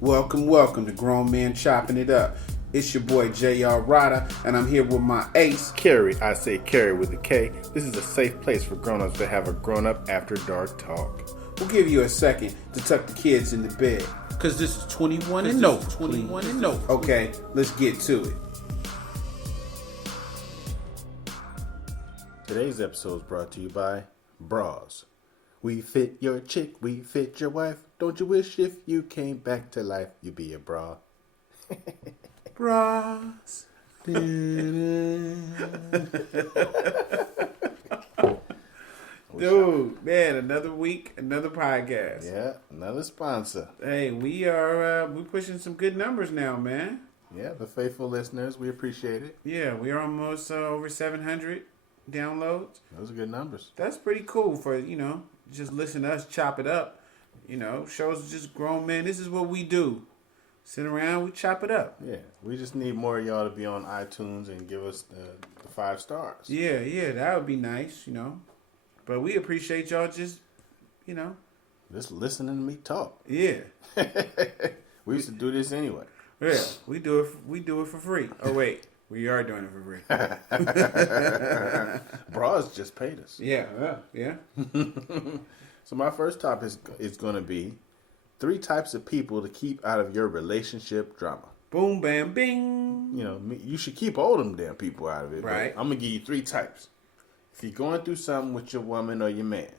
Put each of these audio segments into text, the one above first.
Welcome to Grown Men Chopping It Up. It's your boy J.R. Rydha, and I'm here with my ace, Kerry. I say Kerry with a K. This is a safe place for grown-ups to have a grown-up after dark talk. We'll give you a second to tuck the kids into bed, because this is 21 and no. 21 and no. Okay, let's get to it. Today's episode is brought to you by Bras. We fit your chick, we fit your wife. Don't you wish if you came back to life, you'd be a bra? Bras. Dude, man, another week, another podcast. Yeah, another sponsor. Hey, we're pushing some good numbers now, man. Yeah, the faithful listeners, we appreciate it. Yeah, we are almost over 700 downloads. Those are good numbers. That's pretty cool for, just listen to us chop it up. Shows just grown men. This is what we do. Sit around, we chop it up. Yeah, we just need more of y'all to be on iTunes and give us the 5 stars. Yeah, that would be nice, But we appreciate y'all just listening to me talk. Yeah. We used to do this anyway. Yeah, we do it for free. Oh wait, we are doing it for free. Bras just paid us. Yeah. So my first topic is going to be 3 types of people to keep out of your relationship drama. Boom, bam, bing. You should keep all them damn people out of it. Right. I'm going to give you 3 types. If you're going through something with your woman or your man,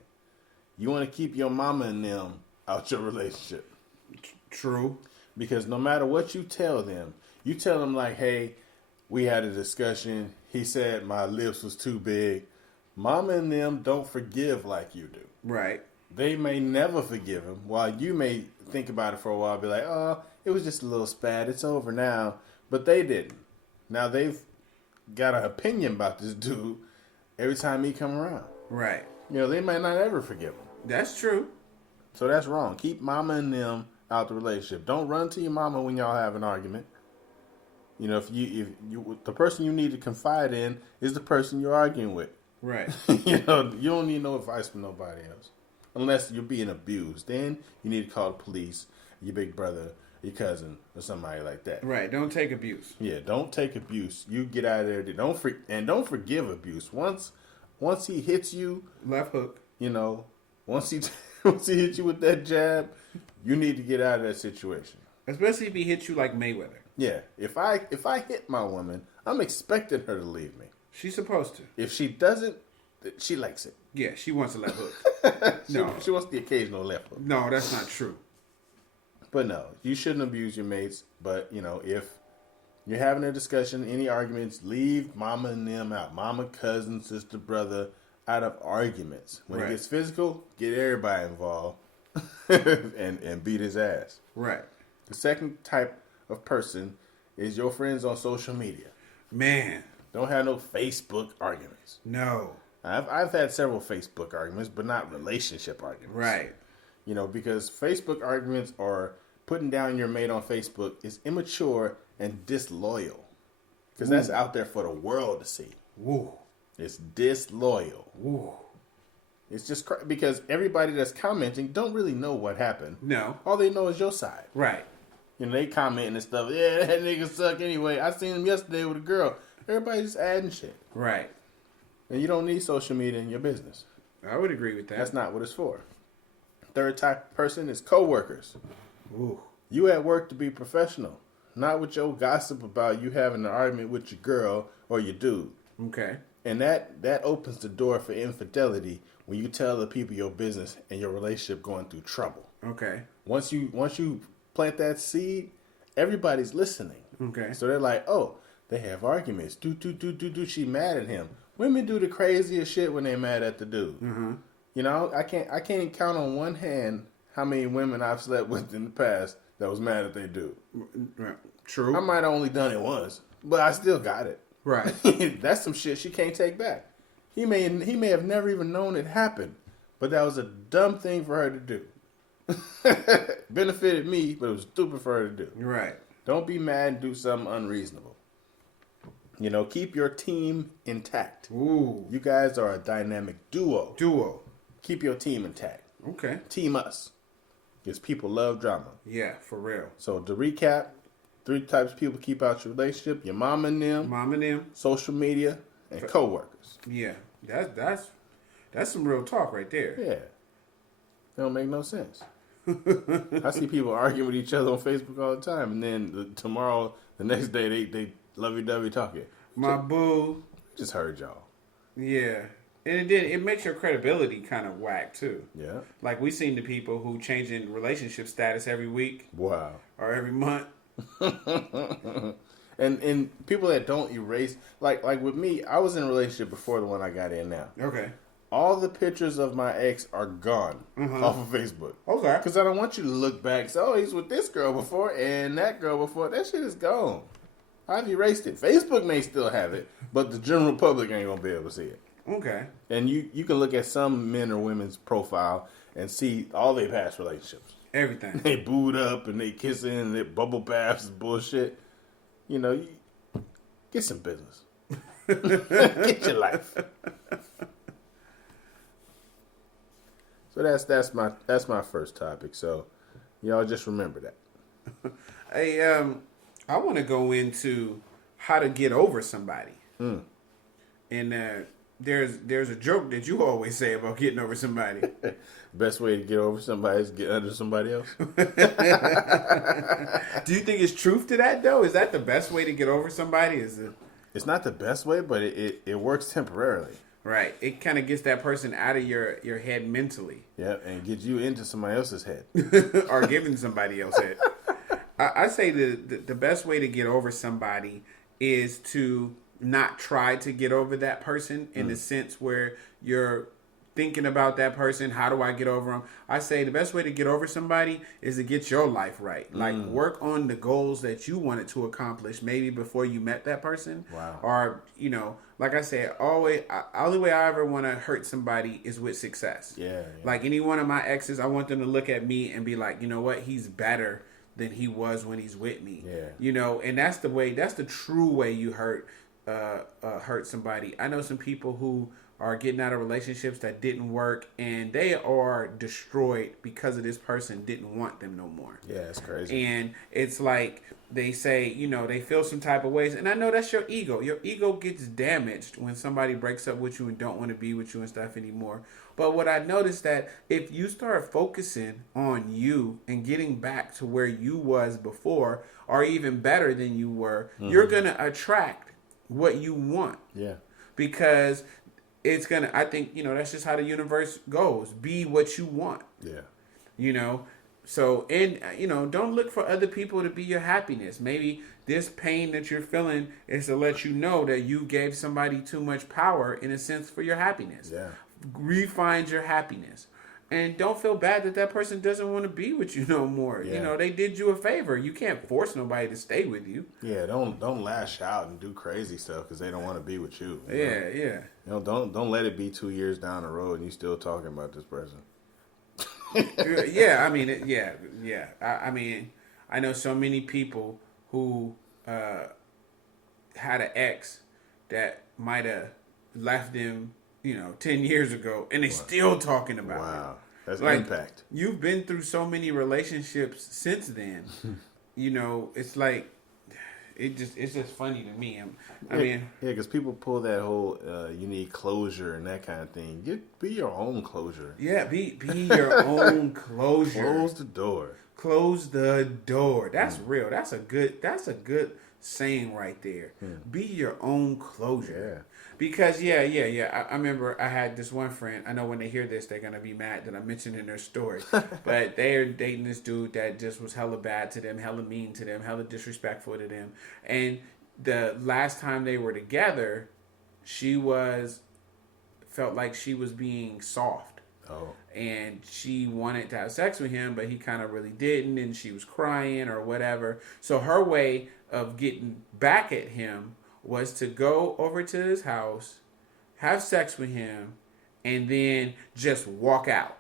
you want to keep your mama and them out your relationship. True. Because no matter what you tell them like, hey, we had a discussion. He said my lips was too big. Mama and them don't forgive like you do. Right. They may never forgive him, while you may think about it for a while, be like, oh, it was just a little spat. It's over now. But they didn't. Now they've got an opinion about this dude every time he come around. Right. They might not ever forgive him. That's true. So that's wrong. Keep mama and them out the relationship. Don't run to your mama when y'all have an argument. If the person you need to confide in is the person you're arguing with. Right. You don't need no advice from nobody else. Unless you're being abused. Then you need to call the police, your big brother, your cousin, or somebody like that. Right. Don't take abuse. Yeah, don't take abuse. You get out of there. Don't forgive abuse. Once he hits you, left hook. Once he hits you with that jab, you need to get out of that situation. Especially if he hits you like Mayweather. Yeah. If I hit my woman, I'm expecting her to leave me. She's supposed to. If she doesn't, she likes it. Yeah, she wants a left hook. She wants the occasional left hook. No, that's not true. But no, you shouldn't abuse your mates. But, if you're having a discussion, any arguments, leave mama and them out. Mama, cousin, sister, brother, out of arguments. When it gets physical, get everybody involved and beat his ass. Right. The second type of person is your friends on social media. Man. Don't have no Facebook arguments. No. I've had several Facebook arguments, but not relationship arguments. Right. Because Facebook arguments or putting down your mate on Facebook is immature and disloyal. Because that's out there for the world to see. Woo. It's disloyal. Woo. It's just because everybody that's commenting don't really know what happened. No. All they know is your side. Right. They commenting and stuff. Yeah, that nigga suck anyway. I seen him yesterday with a girl. Everybody's just adding shit. Right. And you don't need social media in your business. I would agree with that. That's not what it's for. Third type of person is coworkers. Ooh. You at work to be professional, not with your gossip about you having an argument with your girl or your dude. Okay. And that opens the door for infidelity when you tell the people your business and your relationship going through trouble. Okay. Once you plant that seed, everybody's listening. Okay. So they're like, oh, they have arguments. She mad at him. Women do the craziest shit when they're mad at the dude. Mm-hmm. I can't count on one hand how many women I've slept with in the past that was mad at their dude. True. I might have only done it once, but I still got it. Right. That's some shit she can't take back. He may have never even known it happened, but that was a dumb thing for her to do. Benefited me, but it was stupid for her to do. Right. Don't be mad and do something unreasonable. Keep your team intact. Ooh. You guys are a dynamic duo. Duo. Keep your team intact. Okay. Team us. Because people love drama. Yeah, for real. So to recap, 3 types of people keep out your relationship: your mom and them, social media, and coworkers. Yeah, that's some real talk right there. Yeah, it don't make no sense. I see people arguing with each other on Facebook all the time, and then the next day, they lovey-dovey talking. My boo. Just heard y'all. Yeah. And it makes your credibility kind of whack, too. Yeah. Like, we seen the people who changing relationship status every week. Wow. Or every month. and people that don't erase, like with me, I was in a relationship before the one I got in now. Okay. All the pictures of my ex are gone off of Facebook. Okay. Because I don't want you to look back and say, oh, he's with this girl before and that girl before. That shit is gone. I've erased it. Facebook may still have it, but the general public ain't going to be able to see it. Okay. And you can look at some men or women's profile and see all their past relationships. Everything. They booed up and they kissing and they bubble baths and bullshit. You know, get some business. Get your life. So that's my first topic. So y'all just remember that. Hey, I want to go into how to get over somebody. And there's a joke that you always say about getting over somebody. Best way to get over somebody is get under somebody else. Do you think it's truth to that, though? Is that the best way to get over somebody? It's not the best way, but it works temporarily. Right. It kind of gets that person out of your head mentally. Yeah, and get you into somebody else's head. Or giving somebody else head. I say the best way to get over somebody is to not try to get over that person in the sense where you're thinking about that person. How do I get over them? I say the best way to get over somebody is to get your life right. Like work on the goals that you wanted to accomplish maybe before you met that person. Wow. Or, like I said, only way I ever want to hurt somebody is with success. Yeah. Like any one of my exes, I want them to look at me and be like, you know what? He's better than he was when he's with me. Yeah. And that's the true way you hurt somebody. I know some people who are getting out of relationships that didn't work and they are destroyed because of this person didn't want them no more. Yeah, it's crazy. And it's like they say, they feel some type of ways. And I know that's your ego. Your ego gets damaged when somebody breaks up with you and don't want to be with you and stuff anymore. But what I noticed that if you start focusing on you and getting back to where you was before or even better than you were, you're going to attract what you want. Yeah. Because it's going to, I think, that's just how the universe goes. Be what you want. Yeah. So, and, don't look for other people to be your happiness. Maybe this pain that you're feeling is to let you know that you gave somebody too much power, in a sense, for your happiness. Yeah. Refine your happiness. And don't feel bad that person doesn't want to be with you no more. Yeah. They did you a favor. You can't force nobody to stay with you. Yeah, don't lash out and do crazy stuff because they don't want to be with you. Yeah. Don't let it be 2 years down the road and you still talking about this person. Yeah, I mean, yeah. I mean, I know so many people who had an ex that might have left them, 10 years ago, and they still talking about it. Wow, that's like, impact. You've been through so many relationships since then. It's like it's just funny to me. I mean, because people pull that whole you need closure and that kind of thing. Be your own closure. Yeah, be your own closure. Close the door. Close the door. That's real. That's a good saying right there. Be your own closure. Yeah. Because I remember I had this one friend. I know when they hear this, they're gonna be mad that I mentioned in their story. But they're dating this dude that just was hella bad to them, hella mean to them, hella disrespectful to them. And the last time they were together, she felt like she was being soft. Oh. And she wanted to have sex with him, but he kind of really didn't, and she was crying or whatever. So her way of getting back at him was to go over to his house, have sex with him, and then just walk out.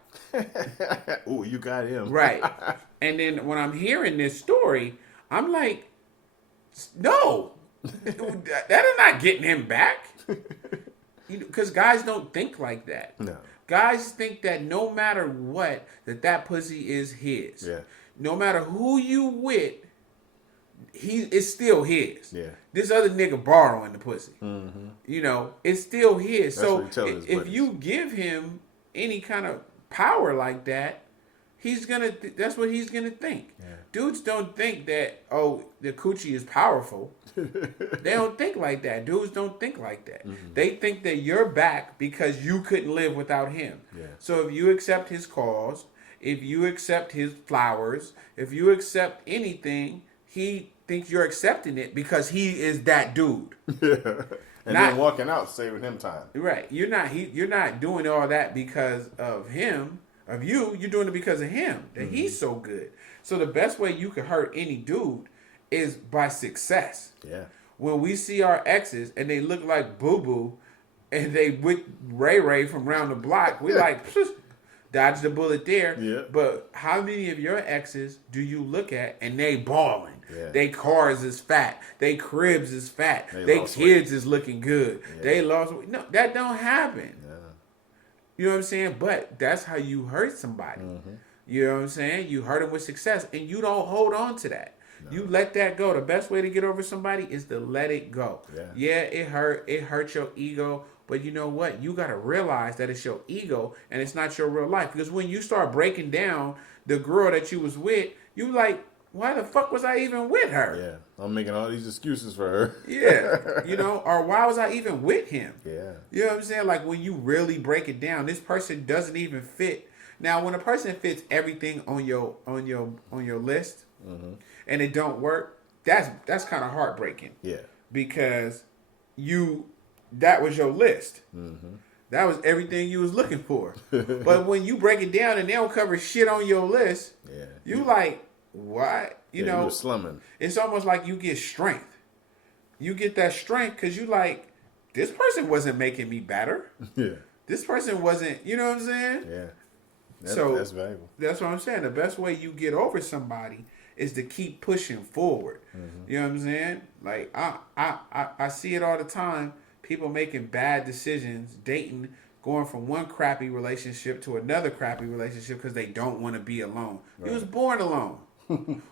Ooh, you got him. Right. And then when I'm hearing this story, I'm like, no, that is not getting him back. Because guys don't think like that. No. Guys think that no matter what, that pussy is his. Yeah. No matter who you with, it's still his. Yeah. This other nigga borrowing the pussy. Mm-hmm. You know, it's still his. That's what he So tells his if buddies. you give him any kind of power like that, he's gonna. That's what he's gonna think. Yeah. Dudes don't think that. Oh, the coochie is powerful. They don't think like that. Dudes don't think like that. Mm-hmm. They think that you're back because you couldn't live without him. Yeah. So if you accept his calls, if you accept his flowers, if you accept anything, he thinks you're accepting it because he is that dude. And then walking out, saving him time. Right. You're not doing all that because of him, of you. You're doing it because of him. That he's so good. So the best way you can hurt any dude is by success. Yeah. When we see our exes and they look like Boo Boo and they with Ray Ray from round the block, we like dodge the bullet there. Yeah. But how many of your exes do you look at and they balling? Yeah. They cars is fat. They cribs is fat. They kids weight. is looking good. Yeah. They lost weight. No, that don't happen. Yeah. You know what I'm saying? But that's how you hurt somebody. Mm-hmm. You know what I'm saying? You hurt them with success and you don't hold on to that. No. You let that go. The best way to get over somebody is to let it go. Yeah. It hurt your ego, but you know what? You got to realize that it's your ego and it's not your real life. Because when you start breaking down the girl that you was with, you like, why the fuck was I even with her? Yeah. I'm making all these excuses for her. Yeah. You know, or why was I even with him? Yeah. You know what I'm saying? Like when you really break it down, this person doesn't even fit. Now, when a person fits everything on your list, Mm-hmm. and it don't work, that's kind of heartbreaking. Yeah. Because that was your list. Mm-hmm. That was everything you was looking for. But when you break it down and they don't cover shit on your list, Yeah. you like, what? You know, you were slumming. it's almost like you get strength. You get that strength because you like, this person wasn't making me better. Yeah. This person wasn't, you know what I'm saying? Yeah. That's valuable. That's what I'm saying. The best way you get over somebody is to keep pushing forward. Mm-hmm. You know what I'm saying? Like I see it all the time. People making bad decisions, dating, going from one crappy relationship to another crappy relationship because they don't want to be alone. Right. You was born alone.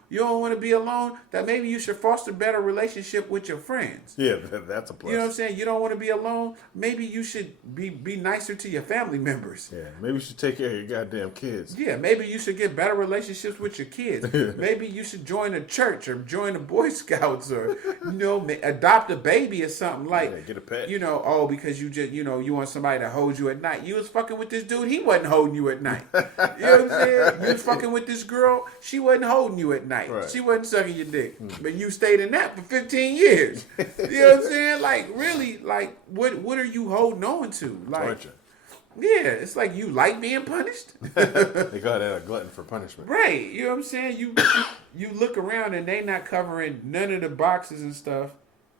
You don't want to be alone. That maybe you should foster better relationship with your friends. Yeah, that's a plus. You know what I'm saying? You don't want to be alone. Maybe you should be nicer to your family members. Yeah, maybe you should take care of your goddamn kids. Yeah, maybe you should get better relationships with your kids. Maybe you should join a church or join the Boy Scouts or, you know, adopt a baby or something like. Yeah, get a pet. You know, because you just, you know, you want somebody to hold you at night. You was fucking with this dude, he wasn't holding you at night. You know what I'm saying? You was fucking with this girl, she wasn't holding you at night. Right. She wasn't sucking your dick. But you stayed in that for 15 years. You know what I'm saying? Like, really, like, what are you holding on to? Like, Torture. yeah, it's like you like being punished. They call that a glutton for punishment. Right. You know what I'm saying? You look around and they not covering none of the boxes and stuff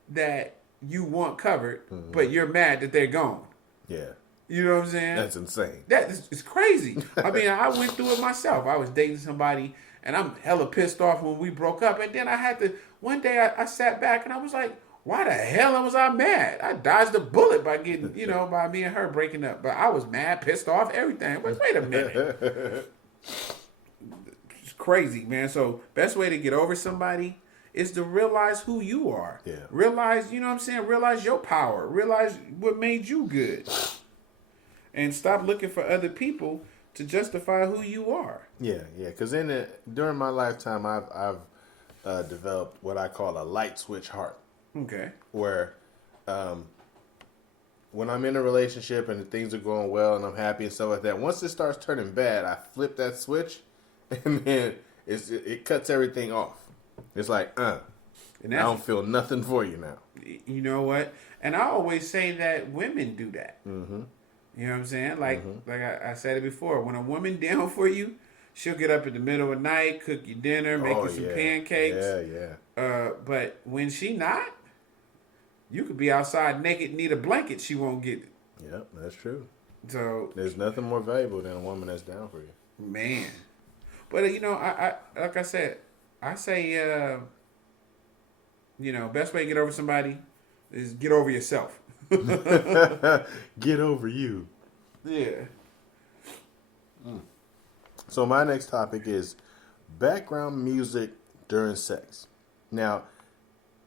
that you want covered, but you're mad that they're gone. Yeah. You know what I'm saying? That's insane. It's crazy. I mean, I went through it myself. I was dating somebody and I'm hella pissed off when we broke up. And then I had to, one day I sat back and I was like, why the hell was I mad? I dodged a bullet by getting, you know, by me and her breaking up. But I was mad, pissed off, everything. But wait a minute. It's crazy, man. So best way to get over somebody is to realize who you are. Yeah. Realize, you know what I'm saying? Realize your power. Realize what made you good. And stop looking for other people to justify who you are. Yeah. Because during my lifetime, I've developed what I call a light switch heart. Okay. Where when I'm in a relationship and things are going well and I'm happy and stuff like that, once it starts turning bad, I flip that switch and then it cuts everything off. It's like, I don't feel nothing for you now. You know what? And I always say that women do that. Mm-hmm. You know what I'm saying? Like I said it before. When a woman down for you, she'll get up in the middle of the night, cook you dinner, make you some pancakes. Yeah. But when she not, you could be outside naked, need a blanket, she won't get it. Yep, that's true. So there's nothing more valuable than a woman that's down for you. Man. But you know, I like I said, I say you know, best way to get over somebody is get over yourself. Get over you. Yeah. So my next topic is background music during sex. Now,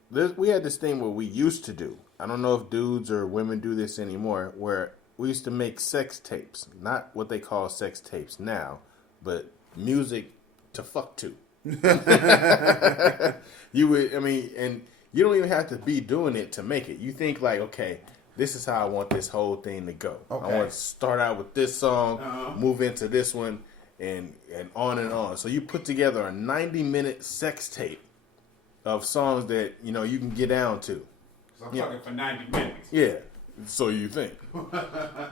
we had this thing where we used to do. I don't know if dudes or women do this anymore, where we used to make sex tapes. Not what they call sex tapes now, but music to fuck to. You would, and you don't even have to be doing it to make it. You think like, okay, this is how I want this whole thing to go. Okay. I want to start out with this song, move into this one, and on and on. So you put together a 90-minute sex tape of songs that, you can get down to. So I'm talking for 90 minutes. Yeah, so you think.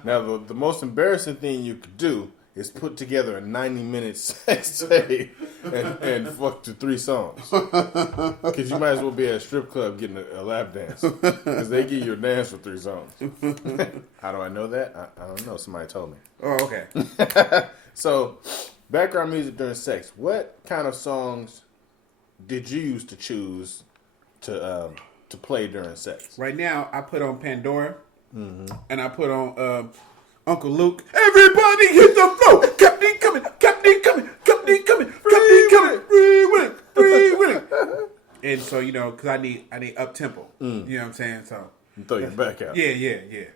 Now, the most embarrassing thing you could do is put together a 90-minute sex tape and fuck to 3 songs. Because you might as well be at a strip club getting a lap dance. Because they give you a dance for 3 songs. How do I know that? I don't know. Somebody told me. Oh, okay. So, background music during sex. What kind of songs did you used to choose to play during sex? Right now, I put on Pandora, and I put on Uncle Luke. Everybody hit the floor. Captain coming, Captain coming, Captain coming, Captain coming. Free winning. And so, because I need up tempo. You know what I'm saying? So you throw your back out. Yeah.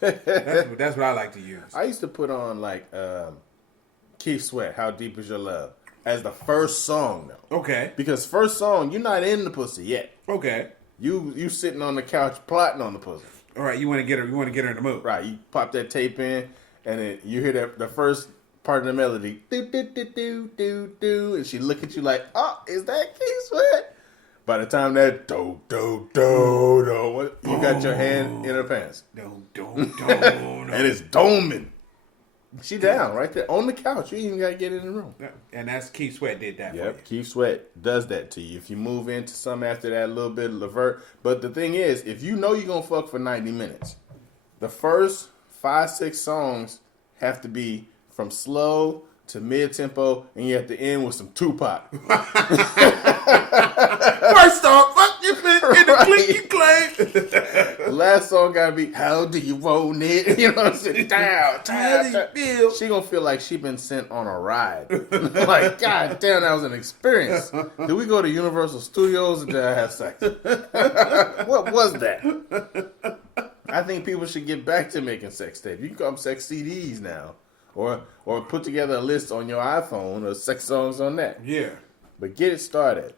That's what I like to use. I used to put on like Keith Sweat, "How Deep Is Your Love," as the first song though. Okay. Because first song, you're not in the pussy yet. Okay. You sitting on the couch plotting on the pussy. All right, you want to get her. You want to get her in the mood. Right. You pop that tape in, and then you hear the first part of the melody, do do do do do do, and she look at you like, "Oh, is that Keith Sweat?" By the time that do do do do, you got your hand in her pants. Do. And it's doming. She down right there on the couch. You even got to get in the room. And that's Keith Sweat did that for you. Yep, Keith Sweat does that to you. If you move into some after that, a little bit of Levert. But the thing is, if you know you're going to fuck for 90 minutes, the first 5-6 songs have to be from slow to mid-tempo, and you have to end with some Tupac. First off, fuck you, bitch, in the clinky clank. The last song gotta be, "How do you want it?" You know what I'm saying? Down. How do you feel? She gonna feel like she been sent on a ride. Like, God damn, that was an experience. Did we go to Universal Studios or did I have sex? What was that? I think people should get back to making sex tapes. You can call them sex CDs now. Or put together a list on your iPhone of sex songs on that. Yeah. But get it started.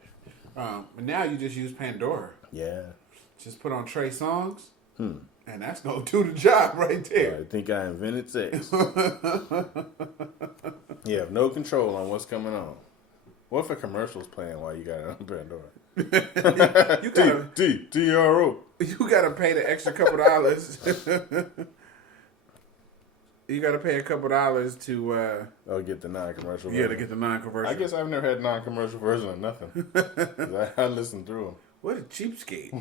But now you just use Pandora. Yeah. Just put on Trey songs, and that's gonna do the job right there. I think I invented sex. You have no control on what's coming on. What if a commercial's playing while you got it on Pandora? You gotta T-R-O. You gotta pay the extra couple dollars. You gotta pay a couple dollars to get the non-commercial version. Yeah, to get the non-commercial. I guess I've never had a non-commercial version of nothing. I listen through them. What a cheapskate.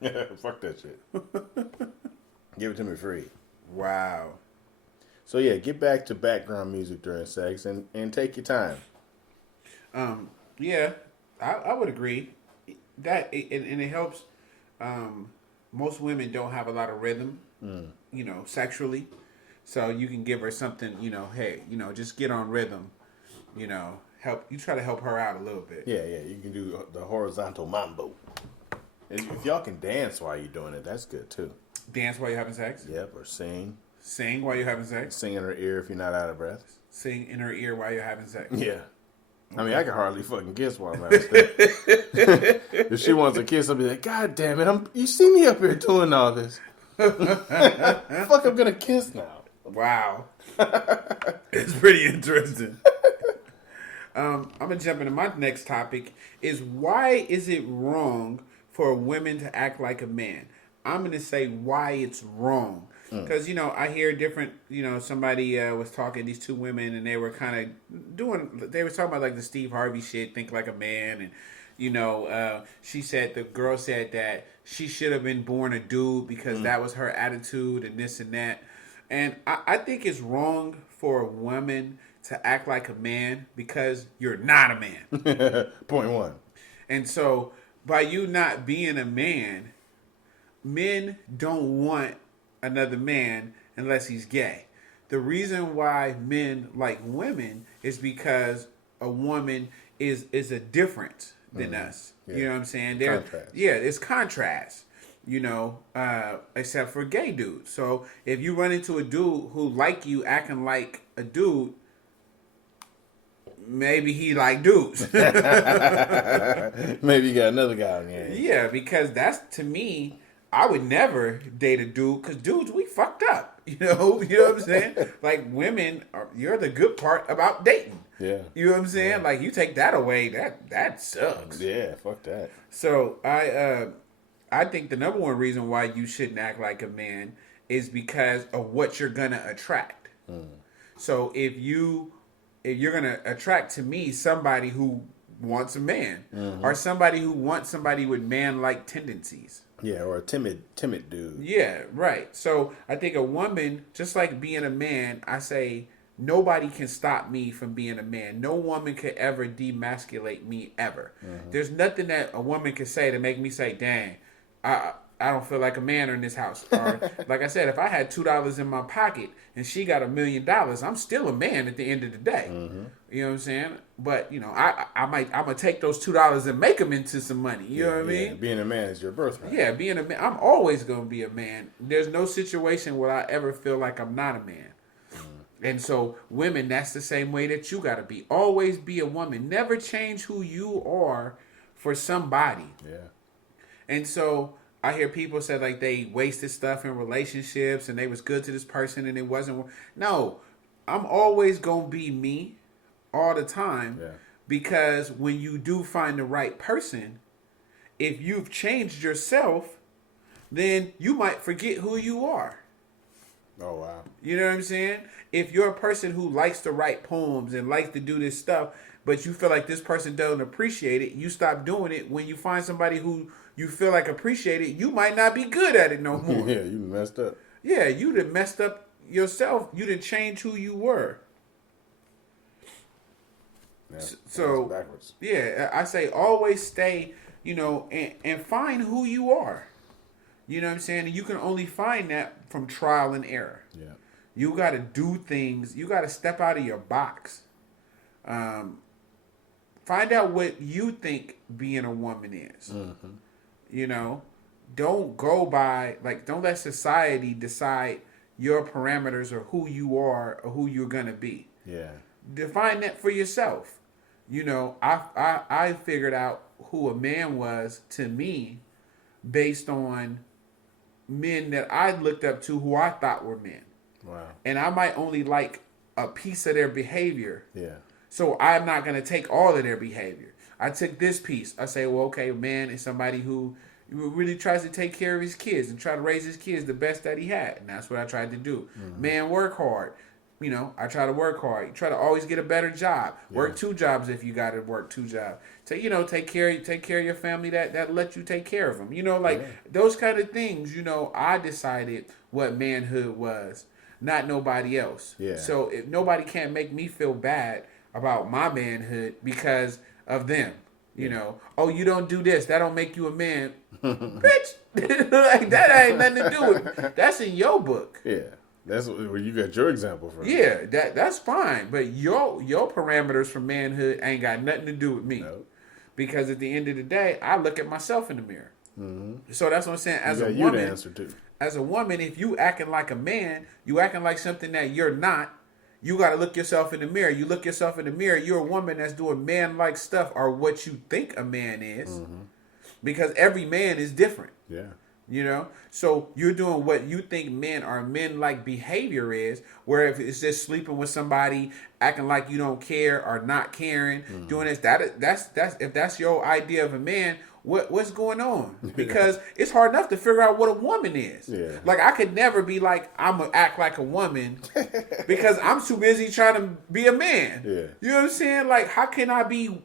Yeah, fuck that shit. Give it to me free. Wow. So yeah, get back to background music during sex and take your time. Yeah, I would agree. That and it helps. Most women don't have a lot of rhythm, sexually. So you can give her something, hey, just get on rhythm, help. You try to help her out a little bit. Yeah, you can do the horizontal mambo. If y'all can dance while you're doing it, that's good too. Dance while you're having sex? Yep, or sing. Sing while you're having sex? Sing in her ear if you're not out of breath. Sing in her ear while you're having sex? Yeah. I mean, I can hardly fucking kiss while I'm having sex. If she wants a kiss, I'll be like, God damn it, you see me up here doing all this. Fuck, I'm gonna kiss now. Wow. It's pretty interesting. I'm gonna jump into my next topic is why is it wrong for women to act like a man? I'm gonna say why it's wrong. Because, I hear different, somebody was talking, these two women, and they were kind of they were talking about like the Steve Harvey shit, think like a man. And, the girl said that she should have been born a dude because that was her attitude and this and that. And I think it's wrong for a woman to act like a man because you're not a man. Point one. And so by you not being a man, men don't want another man unless he's gay. the reason why men like women is because a woman is a different than us. Yeah. You know what I'm saying? Contrast. Yeah, it's contrast. Except for gay dudes. So if you run into a dude who like you acting like a dude, maybe he like dudes. Maybe you got another guy on your hands. Yeah, because that's, to me, I would never date a dude because dudes, we fucked up. You know what I'm saying? Like women, you're the good part about dating. Yeah. You know what I'm saying? Yeah. Like you take that away, that sucks. Yeah, fuck that. So I think the number one reason why you shouldn't act like a man is because of what you're gonna attract. So if you're gonna attract to me somebody who wants a man, or somebody who wants somebody with man-like tendencies. Yeah, or a timid dude. Yeah, right. So I think a woman, just like being a man, I say nobody can stop me from being a man. No woman could ever demasculate me ever. There's nothing that a woman can say to make me say, dang, I don't feel like a man in this house. Or like I said, if I had $2 in my pocket and she got $1 million, I'm still a man at the end of the day. You know what I'm saying? But I'm gonna take those $2 and make them into some money. You know what I mean? Being a man is your birthright. Yeah, being a man, I'm always gonna be a man. There's no situation where I ever feel like I'm not a man. And so women, that's the same way that you gotta be. Always be a woman. Never change who you are for somebody. Yeah. And so I hear people say like they wasted stuff in relationships and they was good to this person and it wasn't. No, I'm always going to be me all the time. Yeah. Because when you do find the right person, if you've changed yourself, then you might forget who you are. Oh, wow. You know what I'm saying? If you're a person who likes to write poems and likes to do this stuff, but you feel like this person doesn't appreciate it, you stop doing it. When you find somebody who you feel like appreciate it, you might not be good at it no more. Yeah, you messed up. Yeah, you done messed up yourself. You done changed who you were. Yeah, so backwards. Yeah, I say always stay, and find who you are. You know what I'm saying? And you can only find that from trial and error. Yeah. You got to do things. You got to step out of your box. Find out what you think being a woman is. Don't go by, don't let society decide your parameters or who you are or who you're going to be. Yeah. Define that for yourself. I figured out who a man was to me based on men that I looked up to who I thought were men. Wow. And I might only like a piece of their behavior. Yeah. So I'm not going to take all of their behavior. I took this piece. I say, well, okay, man is somebody who really tries to take care of his kids and try to raise his kids the best that he had. And that's what I tried to do. Man, work hard. I try to work hard. You try to always get a better job. Work 2 jobs if you got to work 2 jobs. So, take care of your family that let you take care of them. Those kind of things, I decided what manhood was, not nobody else. Yeah. So if nobody can't make me feel bad about my manhood because of them. Oh, you don't do this. That don't make you a man. Bitch. That ain't nothing to do with it. That's in your book. Yeah. That's where you got your example from. Yeah, that's fine. But your parameters for manhood ain't got nothing to do with me. No. Because at the end of the day, I look at myself in the mirror. So that's what I'm saying. As a woman, you the answer too. As a woman, if you acting like a man, you acting like something that you're not, you got to look yourself in the mirror. You look yourself in the mirror, you're a woman that's doing man-like stuff or what you think a man is. Because every man is different. Yeah. So you're doing what you think men or men-like behavior is, where if it's just sleeping with somebody, acting like you don't care or not caring, doing this, that's if that's your idea of a man, what's going on? Because it's hard enough to figure out what a woman is. Yeah. Like I could never be like, I'm gonna act like a woman because I'm too busy trying to be a man. Yeah. You know what I'm saying? Like how can I be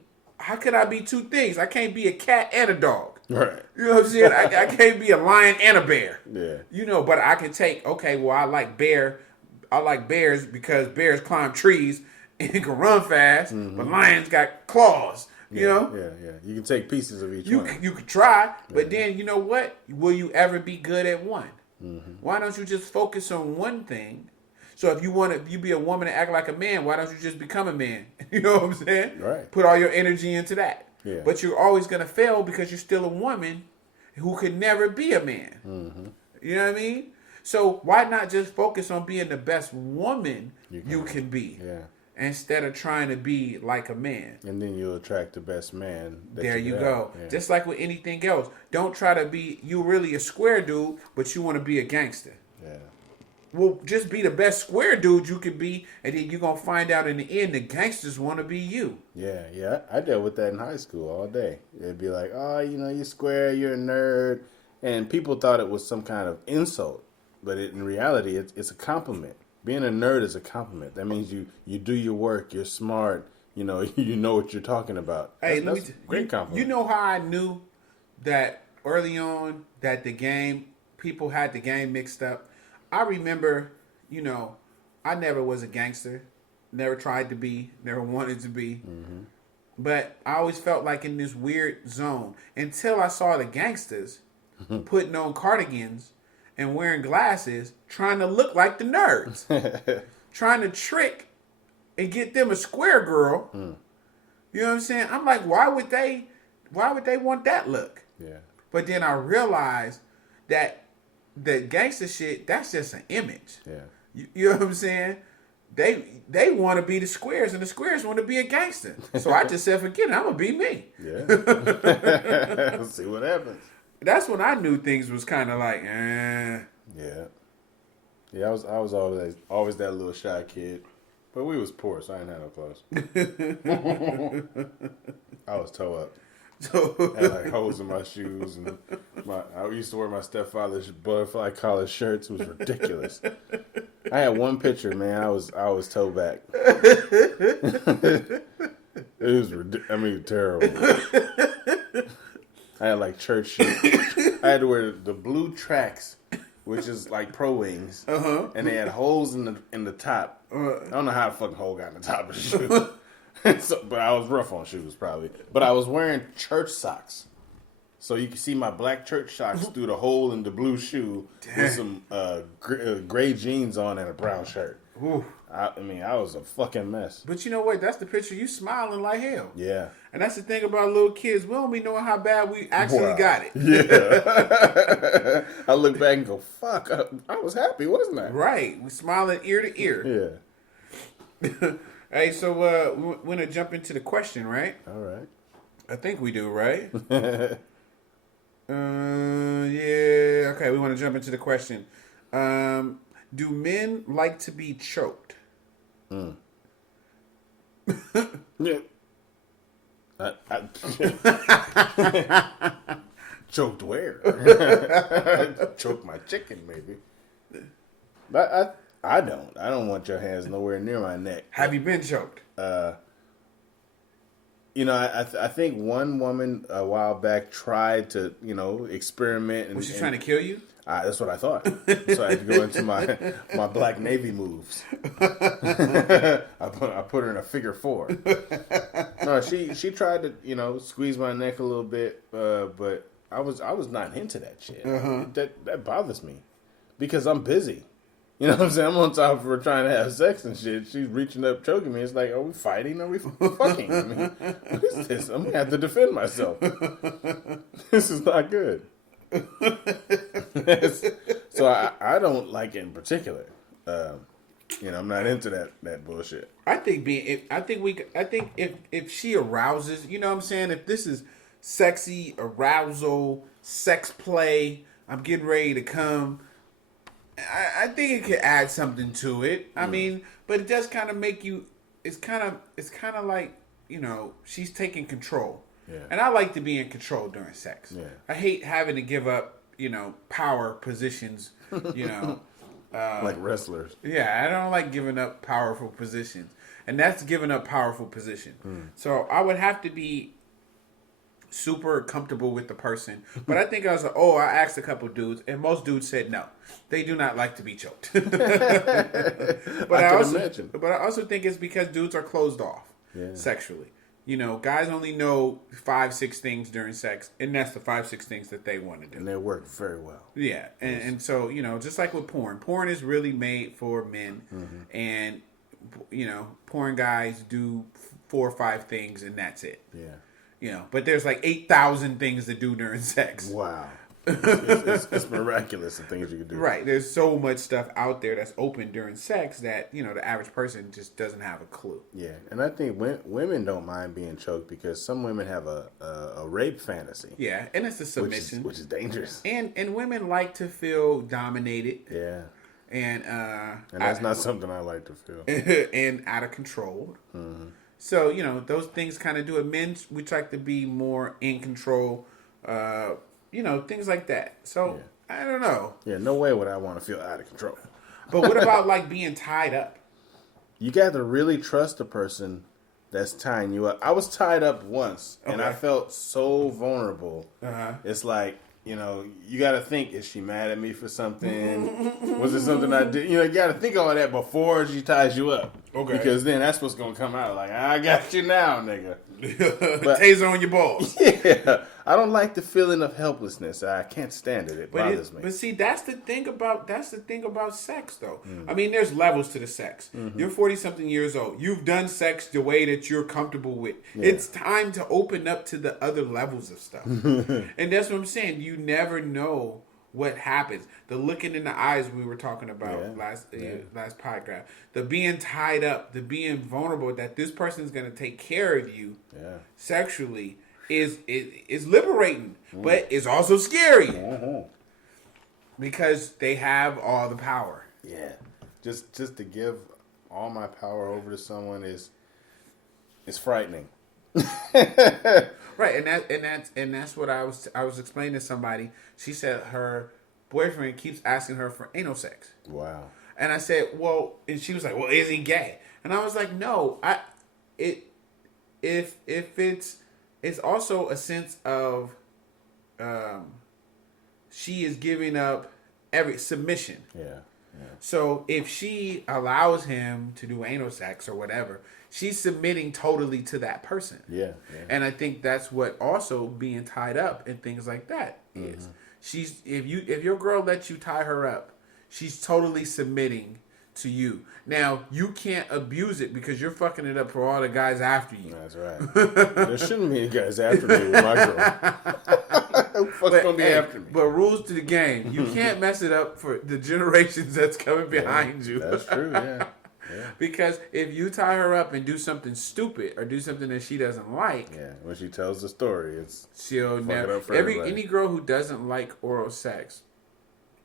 2 things? I can't be a cat and a dog. Right. You know what I'm saying? I can't be a lion and a bear. Yeah. But I can take, okay, well, I like bears because bears climb trees and can run fast, but lions got claws. Yeah. You can take pieces of each one. You could try, but then you know what? Will you ever be good at one? Why don't you just focus on one thing? So if you be a woman and act like a man, why don't you just become a man? You know what I'm saying? Right. Put all your energy into that. Yeah. But you're always going to fail because you're still a woman who could never be a man. Mm-hmm. You know what I mean? So why not just focus on being the best woman you can be? Yeah. Instead of trying to be like a man. And then you'll attract the best man. There you go. Yeah. Just like with anything else. Don't try to be, you really a square dude, but you want to be a gangster. Yeah. Well, just be the best square dude you can be, and then you're going to find out in the end the gangsters want to be you. Yeah. I dealt with that in high school all day. They'd be like, oh, you're square, you're a nerd. And people thought it was some kind of insult. But in reality, it's a compliment. Being a nerd is a compliment. That means you do your work, you're smart, you know what you're talking about. Hey, that's a great compliment. You know how I knew that early on that people had the game mixed up? I remember, I never was a gangster, never tried to be, never wanted to be. Mm-hmm. But I always felt like in this weird zone until I saw the gangsters putting on cardigans and wearing glasses, trying to look like the nerds, trying to trick and get them a square girl. Mm. You know what I'm saying? I'm like, why would they want that look? Yeah. But then I realized that the gangster shit, that's just an image. Yeah. You know what I'm saying? They want to be the squares, and the squares want to be a gangster. So I just said, forget it, I'm going to be me. Yeah. Let's see what happens. That's when I knew things was kind of like, Yeah. Yeah, I was always that little shy kid. But we was poor, so I didn't have no clothes. I was toe up. I had like holes in my shoes, and I used to wear my stepfather's butterfly collar shirts. It was ridiculous. I had one picture, man. I was toe back. It was terrible. I had like church shoes. I had to wear the blue tracks, which is like pro wings, and they had holes in the top. I don't know how the fucking hole got in the top of the shoe. But I was rough on shoes, probably. But I was wearing church socks. So you can see my black church socks through the hole in the blue shoe. Damn. With some gray jeans on and a brown shirt. Ooh. I was a fucking mess. But you know what? That's the picture. You smiling like hell. Yeah. And that's the thing about little kids. We don't be knowing how bad we actually got it. Yeah. I look back and go, fuck, I was happy, wasn't I? Right. We smiling ear to ear. Yeah. Hey, so we're going to jump into the question, right? All right. I think we do, right? Yeah. Okay, we want to jump into the question. Do men like to be choked? Yeah. Choked where? Choked my chicken, maybe. But I don't. I don't want your hands nowhere near my neck. Have you been choked? I think one woman a while back tried to, experiment. Was she trying to kill you? That's what I thought. So I had to go into my Black Navy moves. I put her in a figure 4. No, she tried to, squeeze my neck a little bit, but I was not into that shit. Uh-huh. That bothers me because I'm busy. You know what I'm saying? I'm on top of her trying to have sex and shit. She's reaching up, choking me. It's like, are we fighting? Are we fucking? What is this? I'm going to have to defend myself. This is not good. So I don't like it in particular. I'm not into that bullshit. I think if she arouses, you know what I'm saying? If this is sexy arousal, sex play, I'm getting ready to come. I think it could add something to it. I mean, but it does kind of make you. It's kind of like she's taking control. Yeah. And I like to be in control during sex. Yeah. I hate having to give up power positions. Like wrestlers. Yeah, I don't like giving up powerful positions, and that's giving up powerful position. So I would have to be super comfortable with the person. But I think I asked a couple dudes, and most dudes said no. They do not like to be choked. But I also think it's because dudes are closed off sexually. guys only know 5-6 things during sex, and that's the 5-6 things that they want to do. And they work very well. Yeah, and so just like with porn is really made for men, and porn guys do 4 or 5 things, and that's it. Yeah. But there's like 8,000 things to do during sex. Wow. It's miraculous the things you can do. Right. There's so much stuff out there that's open during sex that, the average person just doesn't have a clue. Yeah. And I think women don't mind being choked because some women have a rape fantasy. Yeah. And it's a submission. Which is dangerous. And women like to feel dominated. Yeah. And that's not something I like to feel. And out of control. Mm-hmm. So, those things kind of do it. Men, we try to be more in control, things like that. So, yeah. I don't know. Yeah, no way would I want to feel out of control. But what about, like, being tied up? You got to really trust the person that's tying you up. I was tied up once, and I felt so vulnerable. Uh-huh. It's like, you got to think, is she mad at me for something? Was it something I did? You got to think all that before she ties you up. Okay. Because then that's what's going to come out. Like, I got you now, nigga. But, taser on your balls. Yeah. I don't like the feeling of helplessness. I can't stand it. It bothers me. But see, that's the thing about sex, though. Mm-hmm. I mean, there's levels to the sex. Mm-hmm. You're 40-something years old. You've done sex the way that you're comfortable with. Yeah. It's time to open up to the other levels of stuff. And that's what I'm saying. You never know what happens. The looking in the eyes we were talking about last podcast. The being tied up, the being vulnerable, that this person's going to take care of you sexually is liberating, but it's also scary because they have all the power. Yeah, just to give all my power over to someone is frightening. Right, and that's what I was explaining to somebody. She said her boyfriend keeps asking her for anal sex. Wow. And I said, well, and she was like, well, is he gay? And I was like, no, if it's also a sense of she is giving up every submission. Yeah. So if she allows him to do anal sex or whatever, she's submitting totally to that person. Yeah. And I think that's what also being tied up and things like that is. She's if your girl lets you tie her up, she's totally submitting to you. Now, you can't abuse it because you're fucking it up for all the guys after you. That's right. There shouldn't be any guys after me with my girl. Who fuck's gonna be after me? But rules to the game. You can't mess it up for the generations that's coming behind you. That's true, yeah. Because if you tie her up and do something stupid or do something that she doesn't like, when she tells the story, she'll never. Any girl who doesn't like oral sex,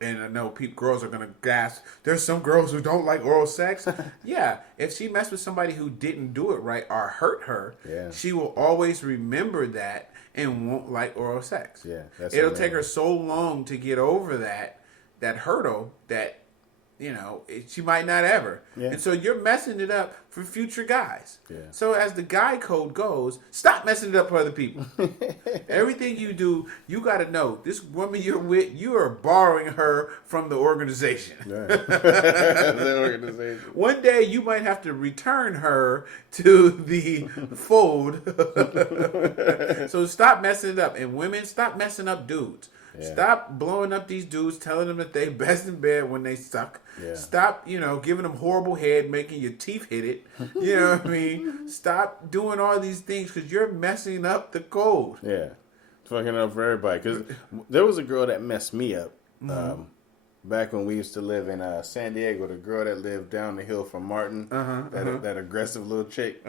and I know girls are gonna gasp. There's some girls who don't like oral sex. Yeah, if she messed with somebody who didn't do it right or hurt her, she will always remember that and won't like oral sex. Yeah, it'll take her so long to get over that hurdle that. She might not ever. Yeah. And so you're messing it up for future guys. Yeah. So as the guy code goes, stop messing it up for other people. Everything you do, you got to know, this woman you're with, you are borrowing her from the organization. The organization. One day you might have to return her to the fold. So stop messing it up. And women, stop messing up dudes. Yeah. Stop blowing up these dudes, telling them that they best in bed when they suck. Yeah. Stop, giving them horrible head, making your teeth hit it. You know what I mean? Stop doing all these things because you're messing up the code. Yeah. Fucking up for everybody. Because there was a girl that messed me up back when we used to live in San Diego. The girl that lived down the hill from Martin, that aggressive little chick,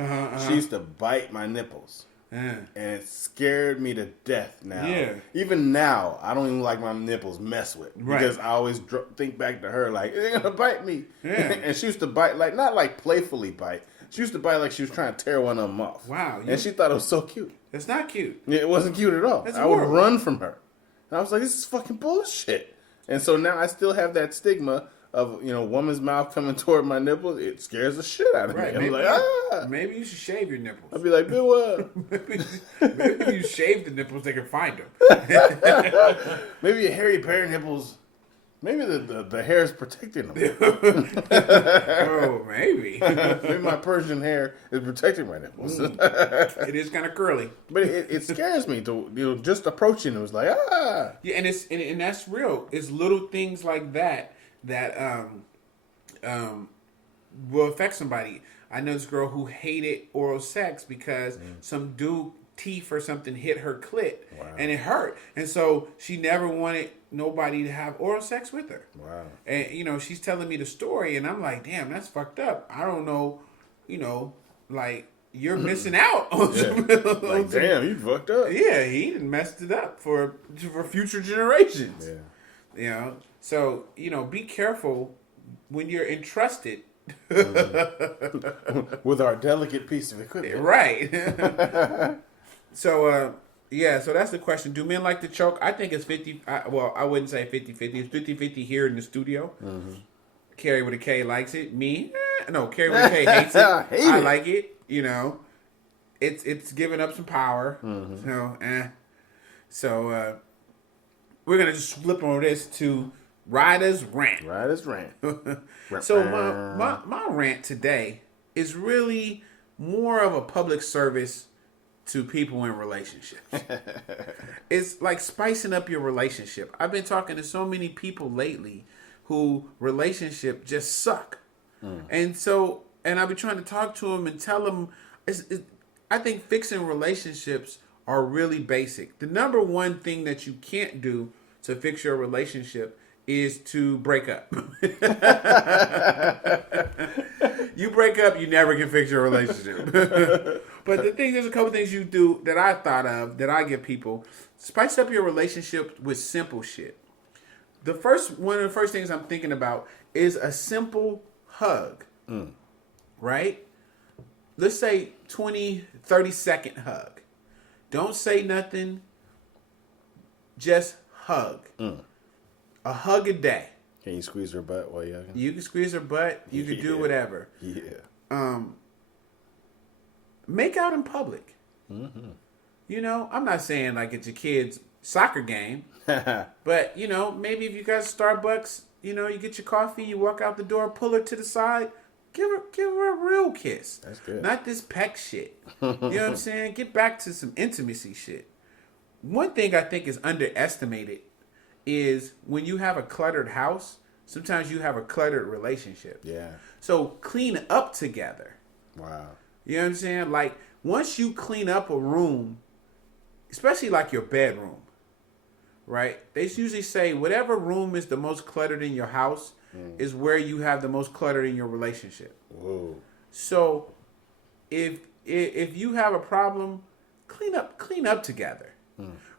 she used to bite my nipples. And it scared me to death now. Yeah. Even now, I don't even like my nipples messed with. Because I always think back to her like, they're going to bite me. Yeah. And she used to bite, not like playfully bite. She used to bite like she was trying to tear one of them off. Wow. And she thought it was so cute. It's not cute. It wasn't cute at all. I would run from her. And I was like, this is fucking bullshit. And so now I still have that stigma of, woman's mouth coming toward my nipples. It scares the shit out of me. I'm like, maybe you should shave your nipples. I'd be like, Bill, what? maybe you shave the nipples, they can find them. Maybe a hairy pair of nipples. Maybe the hair is protecting them. Oh, maybe. Maybe. Maybe my Persian hair is protecting my nipples. It is kind of curly. But it scares me to just approaching it was like Yeah, and that's real. It's little things like that will affect somebody. I know this girl who hated oral sex because some dude teeth or something hit her clit and it hurt, and so she never wanted nobody to have oral sex with her. Wow. And she's telling me the story, and I'm like, damn, that's fucked up. I don't know, like you're missing out on like damn, you fucked up. Yeah, he messed it up for future generations. Yeah. So be careful when you're entrusted with our delicate piece of equipment. Right. So that's the question. Do men like to choke? I think it's 50. I wouldn't say 50-50. It's 50-50 here in the studio. Kerry with a K likes it. Me? No, Kerry with a K hates it. I like it. It's giving up some power. So we're going to just flip on this to Rydha's rant. Rydha's rant. So my rant today is really more of a public service to people in relationships. It's like spicing up your relationship. I've been talking to so many people lately who relationship just suck. And I've been trying to talk to them and tell them, I think fixing relationships are really basic. The number one thing that you can't do to fix your relationship is to break up. You break up, you never can fix your relationship. But the thing, there's a couple things you do that I thought of, that I give people. Spice up your relationship with simple shit. One of the first things I'm thinking about is a simple hug. Right? Let's say 20, 30-second hug. Don't say nothing. Just hug. A hug a day. Can you squeeze her butt while you're hugging? You can squeeze her butt. You can do whatever. Yeah. Make out in public. I'm not saying like it's your kid's soccer game. But, maybe if you guys Starbucks, you get your coffee, you walk out the door, pull her to the side, give her a real kiss. That's good. Not this peck shit. You know what I'm saying? Get back to some intimacy shit. One thing I think is underestimated is when you have a cluttered house, sometimes you have a cluttered relationship. Yeah. So clean up together. Wow. You know what I'm saying? Like, once you clean up a room, especially like your bedroom, right? They usually say whatever room is the most cluttered in your house is where you have the most cluttered in your relationship. Whoa. So if you have a problem, clean up together.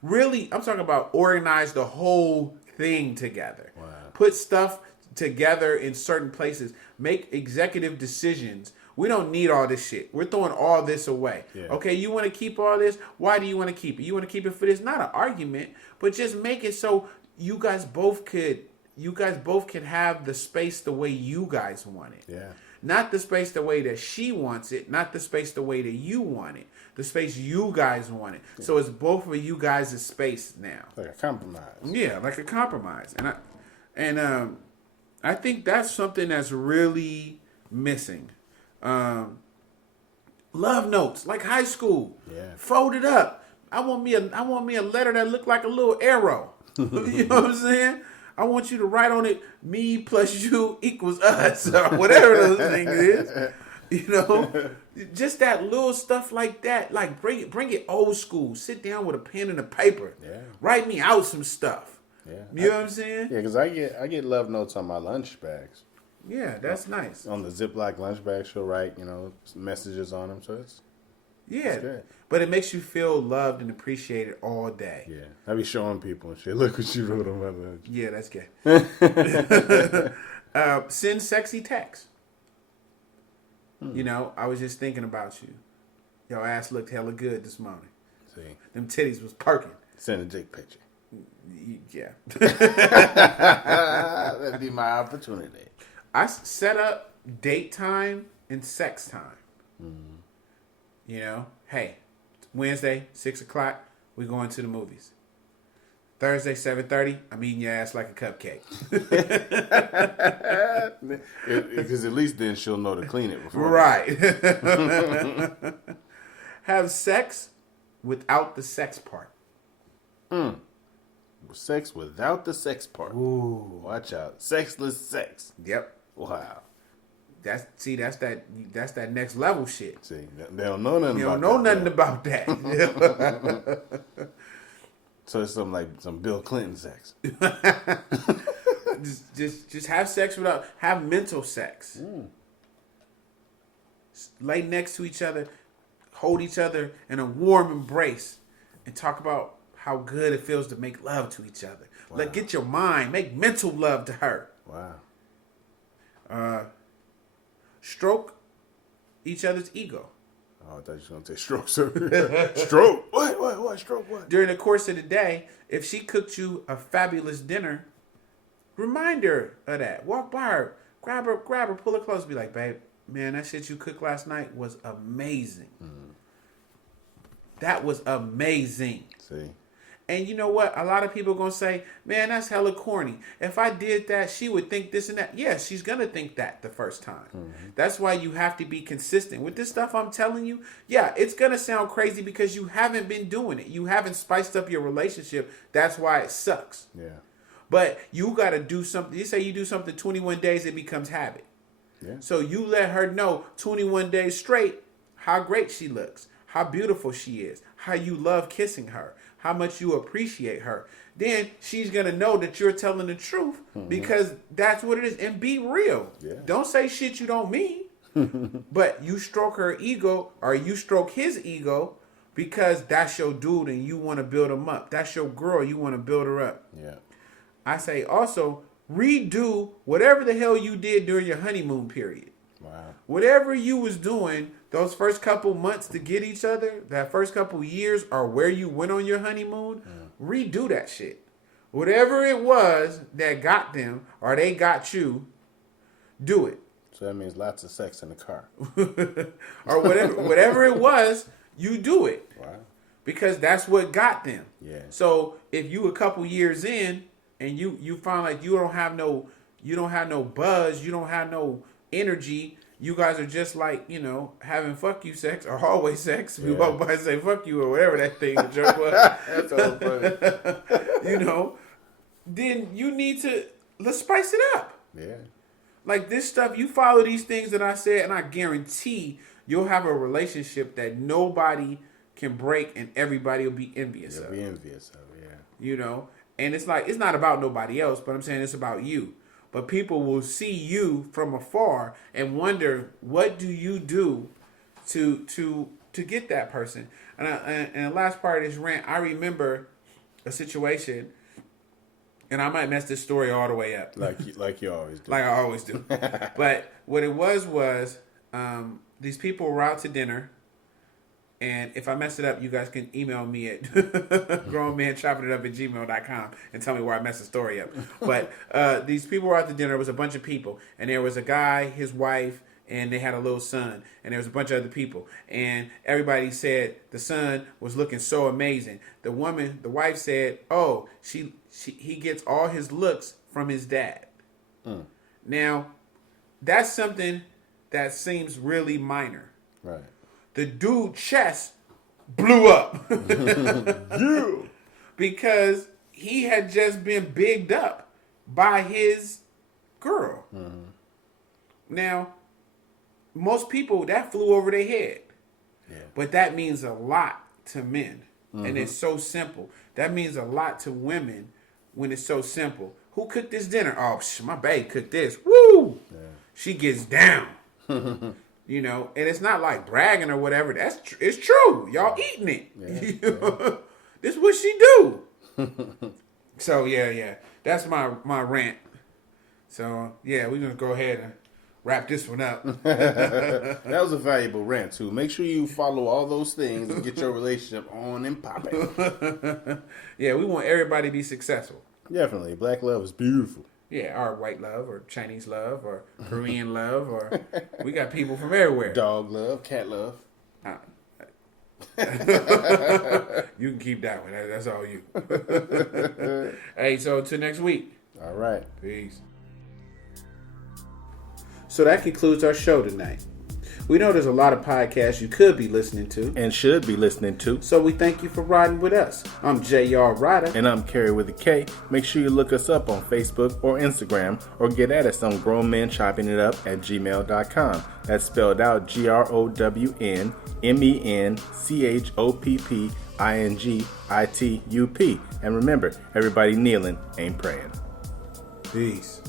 Really, I'm talking about organize the whole thing together. Wow. Put stuff together in certain places. Make executive decisions. We don't need all this shit. We're throwing all this away. Yeah. Okay, you want to keep all this? Why do you want to keep it? You want to keep it for this? Not an argument, but just make it so you guys both could have the space the way you guys want it. Yeah. Not the space the way that she wants it. Not the space the way that you want it. The space you guys want it. Yeah. So it's both of you guys' space now. Like a compromise. Yeah, like a compromise. And I think that's something that's really missing. Love notes, like high school. Yeah. Fold it up. I want me a letter that looked like a little arrow. You know what I'm saying? I want you to write on it, me plus you equals us, or whatever those things is. Just that little stuff like that. Like bring it old school. Sit down with a pen and a paper. Yeah. Write me out some stuff. Yeah. You know what I'm saying? Yeah, because I get love notes on my lunch bags. Yeah, that's nice. On the Ziploc lunch bag, she'll write, messages on them. So it's good. But it makes you feel loved and appreciated all day. Yeah, I be showing people and shit. Look what you wrote on my lunch. Yeah, that's good. Send sexy texts. I was just thinking about you. Your ass looked hella good this morning. See, them titties was perking. Send a dick picture. Yeah. That'd be my opportunity. I set up date time and sex time. Hey, Wednesday, 6:00, we're going to the movies. Thursday, 7:30. I'm eating your ass like a cupcake. Because at least then she'll know to clean it before. Right. Have sex without the sex part. Sex without the sex part. Ooh. Watch out. Sexless sex. Yep. Wow. That's that next level shit. See, they don't know nothing You about don't know that. nothing about that. So it's something like some Bill Clinton sex. just have sex without have mental sex. Lay next to each other, hold each other in a warm embrace, and talk about how good it feels to make love to each other. Wow. Get your mind, make mental love to her. Wow. Stroke each other's ego. Oh, I thought you were going to say stroke, sir. Stroke? What? Stroke what? During the course of the day, if she cooked you a fabulous dinner, remind her of that. Walk by her, grab her, pull her close, be like, babe, man, that shit you cooked last night was amazing. That was amazing. See? And you know what? A lot of people are going to say, man, that's hella corny. If I did that, she would think this and that. Yeah, she's going to think that the first time. That's why you have to be consistent. With this stuff I'm telling you, yeah, it's going to sound crazy because you haven't been doing it. You haven't spiced up your relationship. That's why it sucks. Yeah. But you got to do something. You say you do something 21 days, it becomes habit. Yeah. So you let her know 21 days straight how great she looks, how beautiful she is, how you love kissing her, how much you appreciate her. Then she's going to know that you're telling the truth because that's what it is. And be real. Yeah. Don't say shit you don't mean. But you stroke her ego or you stroke his ego because that's your dude and you want to build him up. That's your girl. You want to build her up. Yeah. I say also redo whatever the hell you did during your honeymoon period. Wow. Whatever you was doing those first couple months to get each other, that first couple years, or where you went on your honeymoon, redo that shit. Whatever it was that got them or they got you, do it. So that means lots of sex in the car. Or whatever it was, you do it. Wow. Because that's what got them. Yeah. So if you a couple years in and you find like you don't have no buzz, you don't have no energy, you guys are just like, having fuck you sex or hallway sex. We walk by and say fuck you or whatever that thing the joke was. That's so funny. Then you need to, let's spice it up. Yeah. Like this stuff, you follow these things that I said, and I guarantee you'll have a relationship that nobody can break and everybody will be envious of. Be envious of, yeah. And it's like, it's not about nobody else, but I'm saying it's about you. But people will see you from afar and wonder, what do you do to get that person? And the last part of this rant, I remember a situation, and I might mess this story all the way up. Like you always do. Like I always do. But what it was these people were out to dinner. And if I mess it up, you guys can email me at grownmanchoppingup@gmail.com and tell me where I messed the story up. But these people were out to dinner. It was a bunch of people. And there was a guy, his wife, and they had a little son. And there was a bunch of other people. And everybody said the son was looking so amazing. The wife said, oh, he gets all his looks from his dad. Now, that's something that seems really minor. Right. The dude's chest blew up. Yeah. Because he had just been bigged up by his girl. Now, most people, that flew over their head. Yeah. But that means a lot to men. And it's so simple. That means a lot to women when it's so simple. Who cooked this dinner? Oh, my babe cooked this. Woo! Yeah. She gets down. And it's not like bragging or whatever. It's true. Y'all eating it. Yeah. This is what she do. So yeah. That's my rant. So yeah, we're gonna go ahead and wrap this one up. That was a valuable rant too. Make sure you follow all those things and get your relationship on and popping. Yeah, we want everybody to be successful. Definitely. Black love is beautiful. Yeah, or white love, or Chinese love, or Korean love, or we got people from everywhere. Dog love, cat love. You can keep that one. That's all you. Hey, so till next week. All right. Peace. So that concludes our show tonight. We know there's a lot of podcasts you could be listening to. And should be listening to. So we thank you for riding with us. I'm J.R. Rydha. And I'm Kerry with a K. Make sure you look us up on Facebook or Instagram or get at us on grownmenchoppingitup@gmail.com. That's spelled out GROWNMENCHOPPINGITUP. And remember, everybody kneeling ain't praying. Peace.